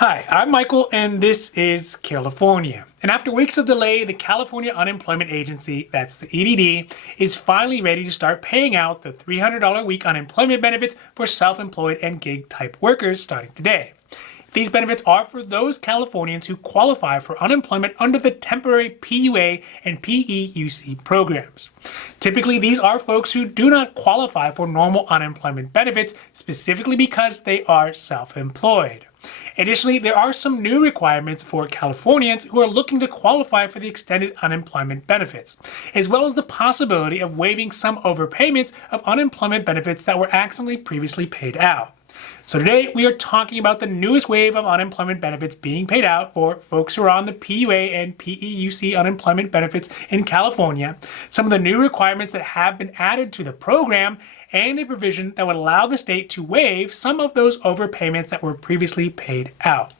Hi, I'm Michael, and this is Carelifornia. And after weeks of delay, the California Unemployment Agency, that's the EDD, is finally ready to start paying out the $300 a week unemployment benefits for self-employed and gig-type workers starting today. These benefits are for those Californians who qualify for unemployment under the temporary PUA and PEUC programs. Typically, these are folks who do not qualify for normal unemployment benefits, specifically because they are self-employed. Additionally, there are some new requirements for Californians who are looking to qualify for the extended unemployment benefits, as well as the possibility of waiving some overpayments of unemployment benefits that were accidentally previously paid out. So today we are talking about the newest wave of unemployment benefits being paid out for folks who are on the PUA and PEUC unemployment benefits in California, some of the new requirements that have been added to the program, and a provision that would allow the state to waive some of those overpayments that were previously paid out.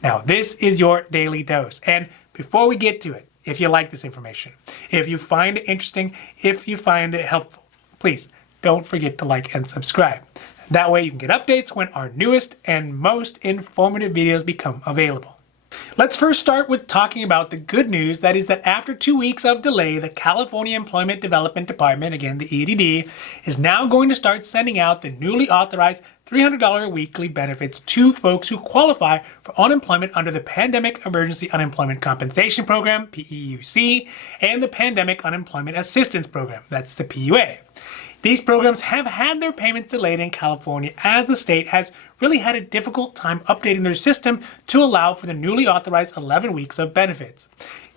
Now, this is your daily dose. And before we get to it, if you like this information, if you find it interesting, if you find it helpful, please don't forget to like and subscribe. That way you can get updates when our newest and most informative videos become available. Let's first start with talking about the good news, that is that after 2 weeks of delay, the California Employment Development Department, again the EDD, is now going to start sending out the newly authorized $300 weekly benefits to folks who qualify for unemployment under the Pandemic Emergency Unemployment Compensation Program, PEUC, and the Pandemic Unemployment Assistance Program, that's the PUA. These programs have had their payments delayed in California as the state has really had a difficult time updating their system to allow for the newly authorized 11 weeks of benefits.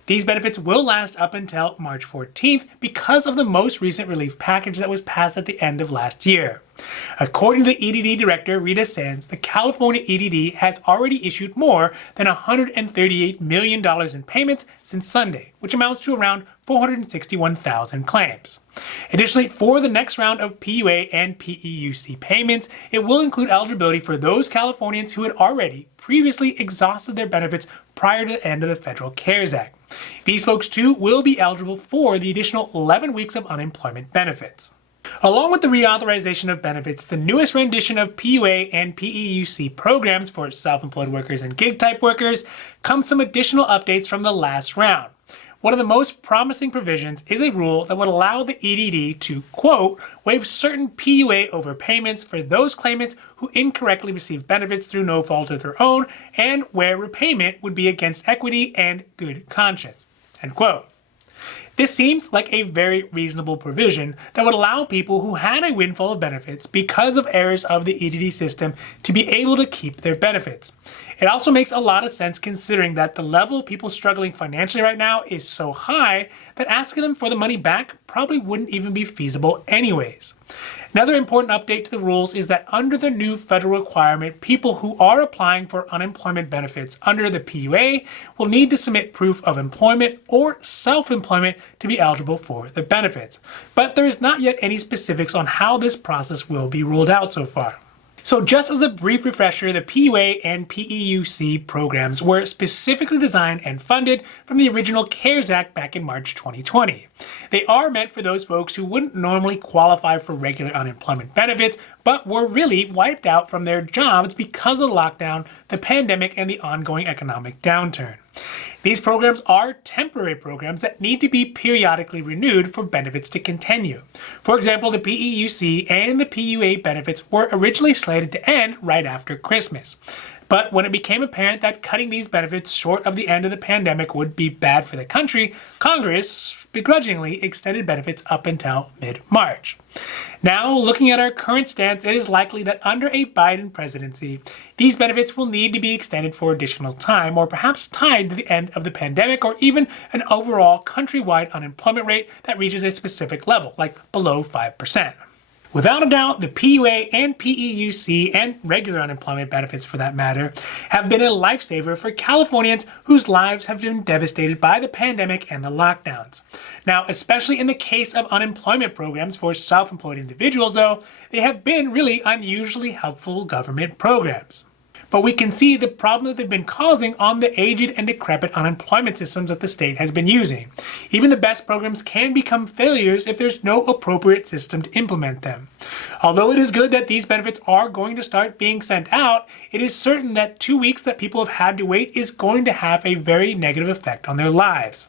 These benefits will last up until March 14th because of the most recent relief package that was passed at the end of last year. According to the EDD director, Rita Sands, the California EDD has already issued more than $138 million in payments since Sunday, which amounts to around 461,000 claims. Additionally, for the next round of PUA and PEUC payments, it will include eligibility for those Californians who had already previously exhausted their benefits prior to the end of the Federal CARES Act. These folks too will be eligible for the additional 11 weeks of unemployment benefits. Along with the reauthorization of benefits, the newest rendition of PUA and PEUC programs for self-employed workers and gig-type workers comes some additional updates from the last round. One of the most promising provisions is a rule that would allow the EDD to, quote, waive certain PUA overpayments for those claimants who incorrectly receive benefits through no fault of their own and where repayment would be against equity and good conscience, end quote. This seems like a very reasonable provision that would allow people who had a windfall of benefits because of errors of the EDD system to be able to keep their benefits. It also makes a lot of sense considering that the level of people struggling financially right now is so high that asking them for the money back probably wouldn't even be feasible anyways. Another important update to the rules is that under the new federal requirement, people who are applying for unemployment benefits under the PUA will need to submit proof of employment or self-employment to be eligible for the benefits. But there is not yet any specifics on how this process will be rolled out so far. So just as a brief refresher, the PUA and PEUC programs were specifically designed and funded from the original CARES Act back in March 2020. They are meant for those folks who wouldn't normally qualify for regular unemployment benefits, but were really wiped out from their jobs because of the lockdown, the pandemic, and the ongoing economic downturn. These programs are temporary programs that need to be periodically renewed for benefits to continue. For example, the PEUC and the PUA benefits were originally slated to end right after Christmas. But when it became apparent that cutting these benefits short of the end of the pandemic would be bad for the country, Congress begrudgingly extended benefits up until mid-March. Now, looking at our current stance, it is likely that under a Biden presidency, these benefits will need to be extended for additional time, or perhaps tied to the end of the pandemic, or even an overall countrywide unemployment rate that reaches a specific level, like below 5%. Without a doubt, the PUA and PEUC, and regular unemployment benefits for that matter, have been a lifesaver for Californians whose lives have been devastated by the pandemic and the lockdowns. Now, especially in the case of unemployment programs for self-employed individuals, though, they have been really unusually helpful government programs. But we can see the problem that they've been causing on the aged and decrepit unemployment systems that the state has been using. Even the best programs can become failures if there's no appropriate system to implement them. Although it is good that these benefits are going to start being sent out, it is certain that 2 weeks that people have had to wait is going to have a very negative effect on their lives.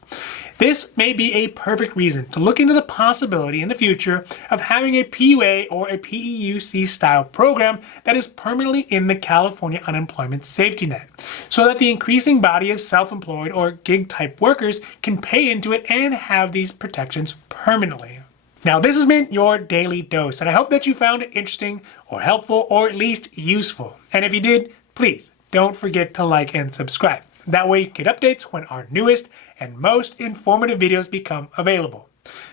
This may be a perfect reason to look into the possibility in the future of having a PUA or a PEUC style program that is permanently in the California unemployment safety net, so that the increasing body of self-employed or gig type workers can pay into it and have these protections permanently. Now, this has been your daily dose, and I hope that you found it interesting or helpful or at least useful. And if you did, please don't forget to like and subscribe. That way you get updates when our newest and most informative videos become available.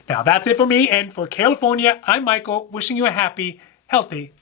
Now, that's it for me, and for Carelifornia, I'm Michael, wishing you a happy, healthy